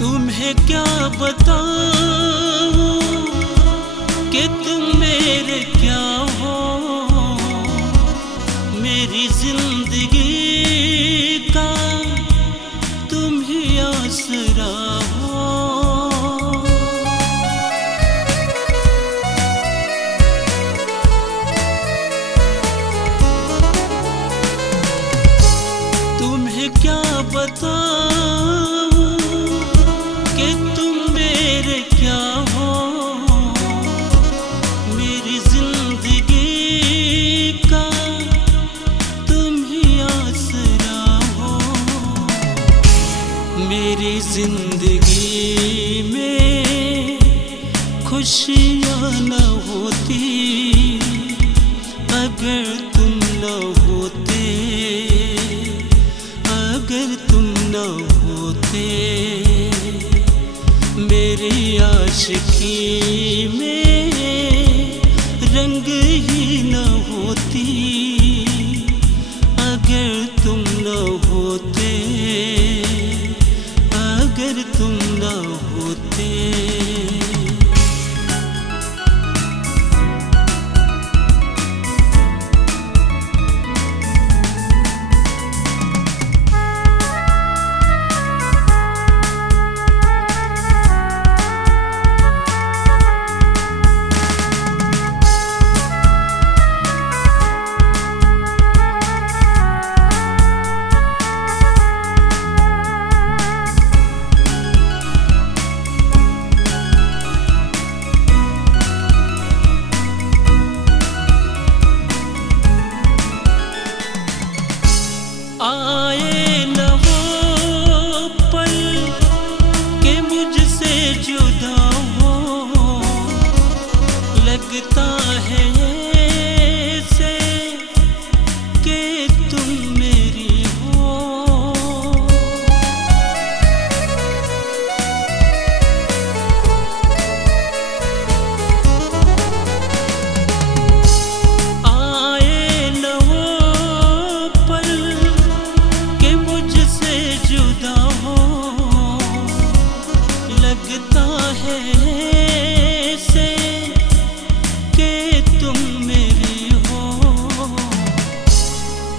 तुम्हें क्या बताऊं कि तुम मेरे क्या हो, मेरी जिंदगी का तुम ही आसरा हो। तुम्हें क्या बताऊं कि तुम मेरे क्या हो, मेरी जिंदगी का तुम ही आसरा हो। मेरी जिंदगी में खुशियाँ न होती अगर तुम न होते, अगर तुम न होते। मेरी आशिकी में रंग ही न होती अगर तुम न होते, अगर तुम न होते। आए न वो पल के मुझसे जुदा हो, लगता है ऐसे कि तुम मेरी हो। आए न वो पल जुदा हो, लगता है ऐसे कि तुम मेरी हो।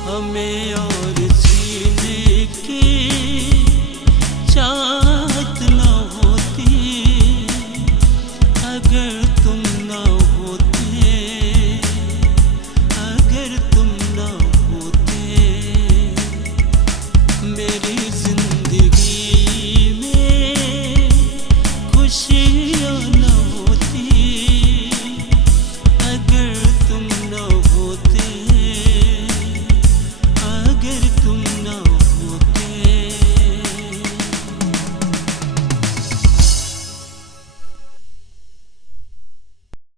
हमें और